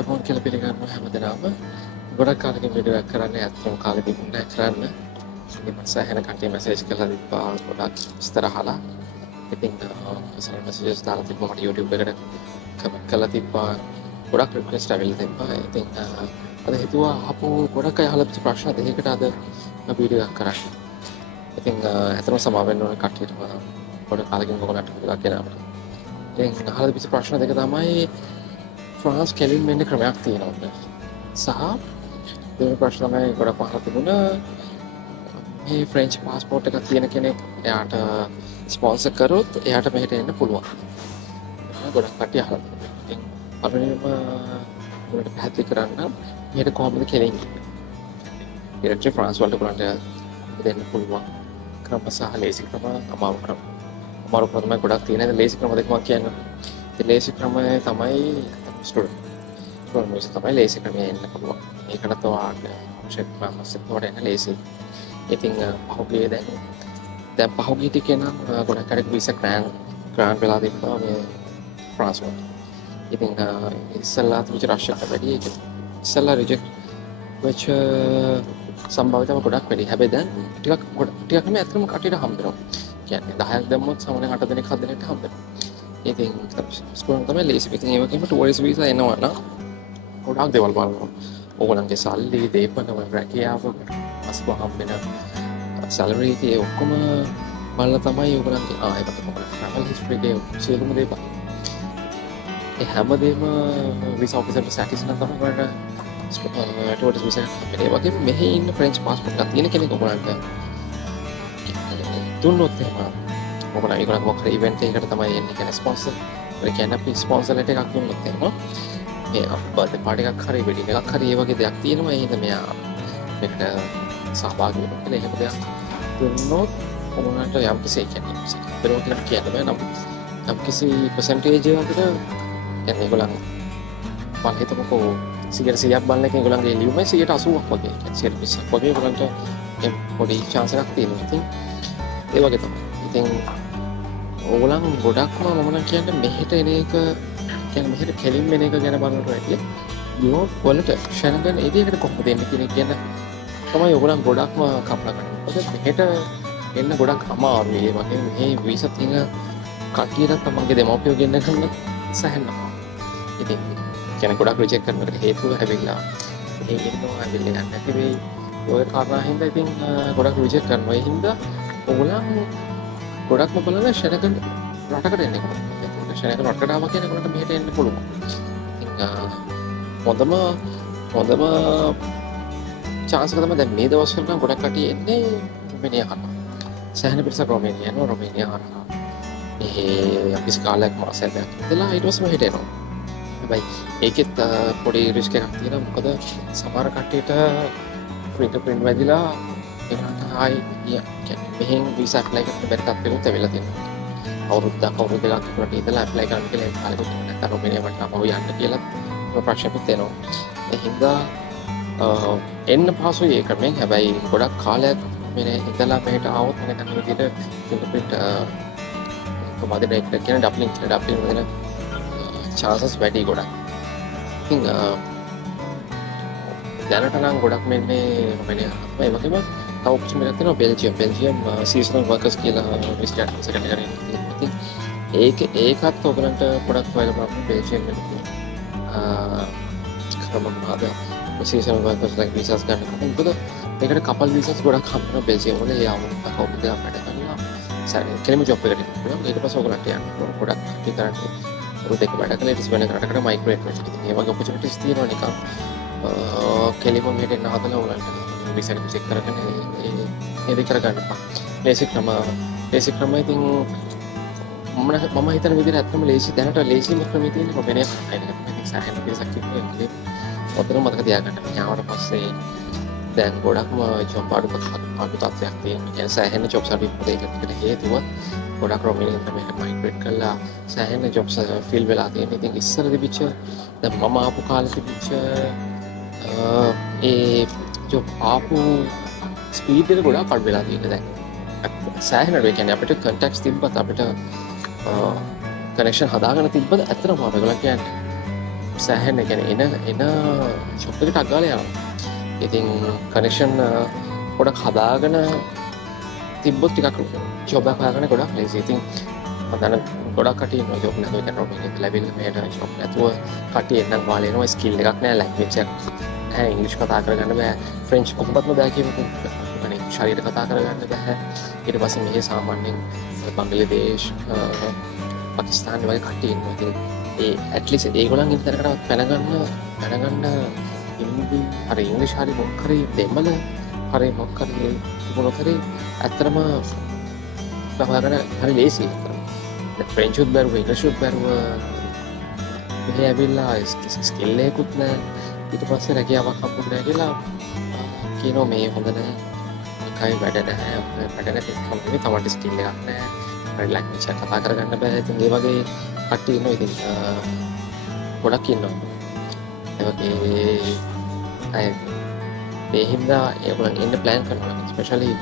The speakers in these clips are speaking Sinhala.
ආයිබෝන් කියලා පිළිගන්නවා හැමදෙනාම. ගොඩක් කාලෙකින් වීඩියෝ එකක් කරන්න ඇත්තටම කාලෙ තිබුණේ නැහැ කරන්න. ඉතින් මම සෑහෙන කට්ටිය මැසේජ් කරලා තිබ්බා ගොඩක් විස්තර අහලා. ඉතින් පර්සනල් මැසේජස් දාලා තිබ්බා මට YouTube එකට කමෙන්ට් කරලා තිබ්බා. ගොඩක් රික්වෙස්ට් ඇවිල්ලා තිබ්බා. ඉතින් අද හිතුවා ආපහු ගොඩක් අය අහලා තිබ්බ ප්‍රශ්න දෙකකට අද වීඩියෝ එකක් කරන්න. ඉතින් ඇත්තටම සමා වෙන්න ඕනේ කට්ටියට ගොඩක් කාලෙකින් ඔයගොල්ලන්ට එකක් ගෙනාවට. ඉතින් අහලා තිබ්බ ප්‍රශ්න දෙක තමයි ෆ්‍රාන්ස් කෙලින් වෙන්න ක්‍රමයක් තියෙනවද? සහ දෙවෙනි ප්‍රශ්න තමයි ගොඩක් අහලා තිබුණා මේ ෆ්‍රෙන්ච් පාස්පෝර්ට් එකක් තියෙන කෙනෙක් එයාට ස්පොන්සර් කරොත් එයාට මෙහෙට එන්න පුළුවන්. ගොඩක් කට්ටිය අහලා තිබුණා. ඉතින් පළවෙනිම උන්ට පැහැදිලි කරන්න මෙහෙට කොහොමද කෙලින් ඉන්නේ? ඩිරෙක්ට් ෆ්‍රාන්ස් වලට උන්ට දෙන්න පුළුවන් ක්‍රම සහ ලේසි ක්‍රම අමාරු ක්‍රම. අමාරු ක්‍රම තමයි ගොඩක් තියෙනවා. ලේසි ක්‍රම දෙක මම කියන්නම්. ඉතින් ලේසි ක්‍රමය තමයි ස්ටුඩන්ට් තමයි ලේසි ක්‍රමය එන්න පුළුවන්. ඒකට ඔයාට අවශ්‍ය ප්‍රමාණයක් වඩා එන්න ලේසි. ඉතින් පහුගිය දැන් පහුගිය ටිකේ නම් ගොඩක් කඩක වීසා ග්‍රෑන්ඩ් වෙලා තිබ්බා මේ ෆ්‍රාන්ස් වලට. ඉතින් ඉස්සෙල්ලා තිබිච්ච රෂ්‍යාවට වැඩිය ඉස්සෙල්ලා රිජෙක්ට් වෙච්ච සම්භාවිතව ගොඩක් වැඩි. හැබැයි දැන් ටිකක් නෙමෙයි ඇත්තටම කටියට හම්බෙනවා. කියන්නේ 10ක් දැම්මොත් සමහරවිට 8 දෙනෙක් 7 දෙනෙක්ට හම්බෙනවා. ඉතින් ස්ටුඩන්ට් තමයි ලේසි. ඉතින් ඒ වගේම ටුවරිස්ට් වීසා එනවා නම් ගොඩාක් දේවල් බලනවා. ඕගොල්ලන්ගේ සල්ලි, දේපල, රැකියාව, අස්පහ හම්බෙන සැලරි එකේ ඔක්කොම බලලා තමයි ඕගොල්ලන්ගේ ඒකට මොකද ට්‍රැවල් හිස්ටරි එකේ සියලුම දේපල. ඒ හැමදේම වීසා ඔෆිසර්ට සැටිස්ෆයි නම් තමයි ඔයාලට ටුවරිස්ට් වීසා හම්බෙන්නේ. ඒ වගේම මෙහි ඉන්න ෆ්‍රෙන්ච් පාස්පෝර්ට් එකක් තියෙන කෙනෙක් ඔයගොල්ලන්ට දුන්නොත් එහෙම ඔයගොල්ලෝ ඒකට මොකද ඉවෙන්ට් එකකට තමයි එන්නේ කියන ස්පොන්සර්. ඒ කියන්නේ අපි ස්පොන්සර් ලෙටර් එකක් දුන්නොත් එහෙම මේ බර්ත්ඩේ පාටි එකක් හරි වෙඩින් එකක් හරි ඒ වගේ දෙයක් තියෙනවා. ඒ හින්දා මෙයා මේකට සහභාගී වෙනවා කියලා එහෙම දෙයක් දුන්නොත් ඔයගොල්ලන්ට යම් කිසි කියන්නේ බැලුවා කියලා කියන්න බෑ. නම් යම් කිසි percentage එකකට කියන්නේ ඒගොල්ලන් මම හිතමුකෝ 100ක් බලන එකෙන් ඒගොල්ලන්ගේ ලියුමේ 80ක් වගේ කියන්නේ 120ක් වගේ ඒගොල්ලන්ට පොඩි chance එකක් තියෙනවා. ඉතින් ඒ වගේ තමයි. ඉතින් ඕගොල්ලන් ගොඩක්ම මම නම් කියන්නේ මෙහෙට එන එක කියන්නේ මෙහෙට කෙලින් වෙන එක ගැන බලනකොට වැඩිය යුරෝප් වලට ෂැනගන් ඒ දෙයකට කොහොමද එන්නේ කියන එක ගැන තමයි ඕගොල්ලන් ගොඩක්ම කපලා කරන්නේ. මොකද මෙහෙට එන්න ගොඩක් අමාරුයි. ඒ වගේ මේ වීසා තියෙන කට්ටියට තමන්ගේ දෙමව්පියෝ ගෙන්න ගන්න සැහැන්නවා. ඉතින් කියන්නේ ගොඩක් රිජෙක්ට් කරනකට හේතුව හැබැයිලා මේ ඉන්නවා හැබැයි යන්නේ නැති වෙයි. ඔය කාරණා හින්දා ඉතින් ගොඩක් රිජෙක්ට් කරනවා. ඒ හින්දා ඔයගොල්ලන් ගොඩක්ම බලන ෂැනගන් රටකට එන්නේ කොහොමද? ඒක ෂැනගන් රටකට ආවා කියන එකට මෙහෙට එන්න පුළුවන්. ඉතින් හොඳම chance එක තමයි දැන් මේ දවස්වල නම් ගොඩක් කට්ටිය එන්නේ රොමේනියා හරහා. සෑහෙන පිරිසක් රොමේනියා යනවා රොමේනියා හරහා. අපි කාලයක් මාසයක් ඉඳලා ඊට පස්සේ මෙහෙට එනවා. හැබැයි ඒකෙත් පොඩි රිස්ක් එකක් තියෙනවා. මොකද සමහර කට්ටියට ෆින්ගර්ප්‍රින්ට් වැදිලා ඒකට ආයි කියන්නේ මෙහෙන් වීසා ඇප්ලයි කරන්න බැරි තත්ත්වෙකුත් ඇවිල්ලා තියෙනවා. අවුරුදු දෙකක් විතර ඉඳලා ඇප්ලයි කරන්න කියලා ඒ කාලෙකට නැත්නම් රොමේනියාවට ආපහු යන්න කියලා ප්‍රශ්නකුත් එනවා. ඒ හින්දා එන්න පහසුයි ඒ ක්‍රමෙන්. හැබැයි ගොඩක් කාලයක් මේ ඉඳලා මෙහෙට ආවොත් මම හිතන විදිහට ෆින්ගර්ප්‍රින්ට් කොහොමද ඒක කියන ඩබ්ලින් වෙන chances වැඩි ගොඩක්. ඉතින් දැනට නම් ගොඩක් මෙන්නේ රොමේනියා. ඒ වගේම තව ඔප්ෂන් එකක් තියෙනවා බෙල්ජියම් සීසනල් වර්කර්ස් කියලා විස්ටාර්ට් සෙකන්ඩ් කරගෙන ඉතින් ඒකත් ඔයගලන්ට පොඩක් හොයලා බලන්න බෙල්ජියම් එකේ ක්‍රමමාද සීසනල් වර්කර්ස් ලයික් වීසාස් ගන්න. මොකද ඒකට කපල් වීසාස් ගොඩක් හම්බෙනවා බෙල්ජියම් වල. ඒ කවුරුද වැඩ කරනවා කෙලිම ජොබ් එකකට ඉන්න පුළුවන්. ඊට පස්සේ ඔයගලන්ට යන්න පුළුවන්. ගොඩක් කටි කරන්නේ දෙක වැඩ කරලා ඊට පස්සේ වෙන රටකට මයිග්‍රේට් වෙන්න. ඉතින් ඒ වගේ ඔපචුනිටිස් තියෙනවා නිකන් කෙලිම මෙහෙට එන්න හදලා ඔයගලන්ට විසා එක චෙක් කරගෙන ඒ දෙක කරගන්න එපා. බේසික් ක්‍රම ඉතින් මම හිතන විදිහට ඇත්තම ලේසි දැනට ලේසිම ක්‍රමය තියෙන්නේ රොමේනියා හරහා. ඉතින් සෑහෙන පිරිසක් ඉන්නේ. ඔතන මතක තියාගන්න. යාවට පස්සේ දැන් ගොඩක්ම ජොබ් අඩු තත්ත්වයක් තියෙනවා. කියන්නේ සෑහෙන ජොබ්ස් අඩු ඒකට හේතුව ගොඩක් රොමේනියාට මේක මයිග්‍රේට් කරලා සෑහෙන ජොබ්ස් ෆිල් වෙලා තියෙනවා. ඉතින් ඉස්සර තිබිච්ච දැන් මම ආපු කාලේ තිබිච්ච ඒ ජොබ් ආපු ස්පීඩ් එක ගොඩක් අඩු වෙලා තියෙනවා දැන්. සෑහෙන ඒ කියන්නේ අපිට කන්ටැක්ට්ස් තිබ්බත් අපිට කනෙක්ෂන් හදාගන්න තිබ්බද ඇත්තටම අපේගොල්ලෝ කියන්නේ සෑහෙන ඒ කියන්නේ එන ෂොප් එකට ටක් ගාලා යනවා. ඉතින් කනෙක්ෂන් ගොඩක් හදාගෙන තිබ්බොත් ටිකක් ජොබ් එකක් හොයාගන්න ගොඩක් ලේසි. ඉතින් මම දන්න ගොඩක් කට්ටිය ඉන්නවා ජොබ් නැතුව කරනවා මේක ලැබිලා මෙහෙට ජොබ් නැතුව කට්ටිය එන්නම් වාලේ එනවා ස්කිල් එකක් නැහැ ලැන්ග්වේජ් එකක් නැහැ ඉංග්‍රීසි කතා කරගන්න බෑ ෆ්‍රෙන්ච් කොහොමත්ම බෑ කියමුකෝ අනේ ශරීර කතා කරගන්න බෑ ඊට පස්සේ මෙහි සාමාන්‍යයෙන් බංග්ලාදේශ් පාකිස්තාන වගේ කට්ටිය ඉන්නවා ඉතින් ඒ ඇට්ලිස්ට් ඒගොල්ලන් ඉන්න තැනකටවත් පැනගන්න හින්දි හරි ඉංග්‍රීසි හරි මොකක් හරි දෙමළ හරි මොකක් හරි තිබුණොත් හරි ඇත්තටම හොයාගන්න හරි ලේසි ෆ්‍රෙන්චුත් බැරුව ඉංග්‍රීසිුත් බැරුව මෙහි ඇවිල්ලා ස්කිල් එකකුත් නැහැ ඊට පස්සේ රැකියාවක් හම්බුනේ නැහැ කියලා කියනවා මේ හොඳ නැහැ එකයි වැඩ නැහැ වැඩ නැති කම්පැනි තමයි ස්කිල් එකක් නැහැ හරි ලැන්ග්වේජ් එක කතා කරගන්න බෑ ඉතින් ඒ වගේ කට්ටිය ඉන්නවා ඉතින් ගොඩක් ඉන්නවා ඒ වගේ අය ඒ හින්දා ඒගොල්ලන් එන්න ප්ලෑන් කරනවා ස්පෙෂලි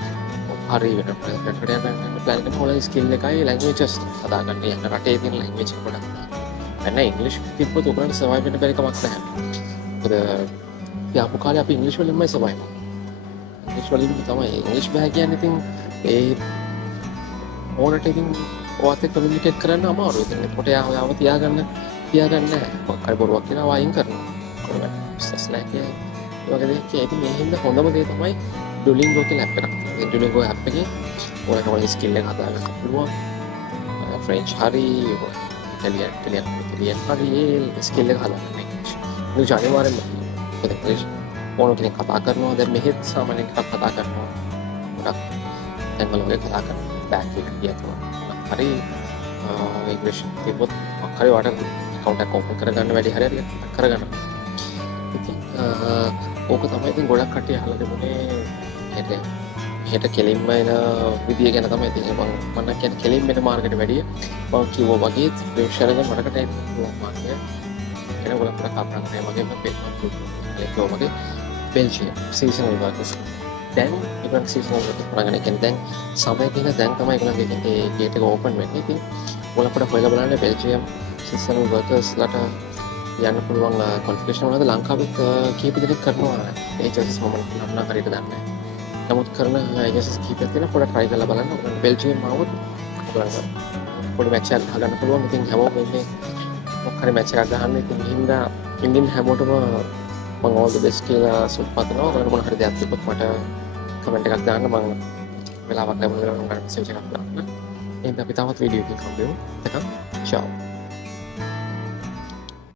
හරි වෙන ප්‍රකට යන ප්ලෑන් කරන හොල ස්කිල් එකයි ලැන්ග්වේජස් හදාගන්න යන රටේ තියෙන ලැන්ග්වේජ් එක ගොඩක් නැහැ ඉංග්‍රීසි තිබ්බොත් උගලන්ට සර්වයිව් වෙන්න බැරි කමක් නැහැ මොකද යාපු කාලේ අපි ඉංග්‍රීසි වලින්මයි සර්වයිව් ඉංග්‍රීසි වලින් තමයි ඉංග්‍රීසි බෑ කියන්නේ ඉතින් ඒ ඕනට ඉතින් ඔයත් එක්ක කමියුනිකේට් කරන්න අමාරුයි ඉතින් එතකොට යාව තියාගන්න නැහැ මොකක් හරි බොරුවක් කියනවා වයින් කරනවා විශ්වාස නැහැ ඒ වගේ දෙයක් ඉතින් මේ හින්දා හොඳම දේ තමයි ඩුලින්ගෝ කියලා ඇප් එකක් තියෙනවා ඩුලින්ගෝ ඇප් එකේ ඔයාලට ඔය ස්කිල් එක හදාගන්න පුළුවන් ෆ්‍රෙන්ච් හරි ඉතාලියන් හරි ඒ ස්කිල් එක හදාගන්න ඉංග්‍රීසි අනිවාර්යෙන්ම මොකද ඉංග්‍රීසි ඕන කෙනෙක් කතා කරනවා දැන් මෙහෙත් සාමාන්‍ය එකක් කතා කරනවා ගොඩක් දැන්වල වගේ කතා කරනවා බෑක් එක කියනවා හරි ඉංග්‍රීසි තිබ්බොත් හරි වට account එක open කරගන්න වැඩි හරියට කරගන්න ඉතින් ඕක තමයි ඉතින් ගොඩක් කට්ටිය අහලා තිබුණේ හෙට කෙලින්ම එන විදිය ගැන තමයි ඉතින් මම කියන්නේ කෙලින්ම එන මාර්කට් වැඩිය මම කිව්වා වගේ ප්‍රේක්ෂකයන් මඩකට එන්න පුළුවන් මාර්කට් එන ගොඩක් කතා කරන්නේ වගේම ඒක වගේ බෙල්ජියම් සීසනල් වර්කර්ස් දැන් ඉතින් සීසනල් වර්කර්ස් කරගෙන ඉන්නේ දැන් සමය තියෙන දැන් තමයි ඒගොල්ලන්ගේ ඒ ගේට් එක ඕපන් වෙන්නේ ඉතින් ඔයාලට හොයලා බලන්න බෙල්ජියම් සීසනල් වර්කර්ස්ලාට යන්න පුළුවන් කොන්ෆිගරේෂන් වලද ලංකාවෙත් කීප දෙනෙක් කරනවා ඒජන්සිස් මම නම් හරියට දන්නේ නැහැ. නමුත් කරන ඒජන්සිස් කීපයක් තියෙනවා පොඩ්ඩක් try කරලා බලන්න. බෙල්ජියම් ආවොත් පොඩි මැච් එකක් ගන්න පුළුවන්. ඉතින් හැමෝම ඉන්නේ මොකක් හරි මැච් එකක් ගහන්න. ඉතින් හින්දා ඉන්දියන් හැමෝටම මම all the best කියලා සුප්පත්නවා. ඔයාලා මොන හරි දෙයක් තිබ්බොත් මට කමෙන්ට් එකක් දාන්න මම වෙලාවක් ලැබුණොත් මම මෙසේජ් එකක් දාන්න. එහෙනම් අපි තවත් වීඩියෝ එකකින් හම්බෙමු. එතකම් ciao.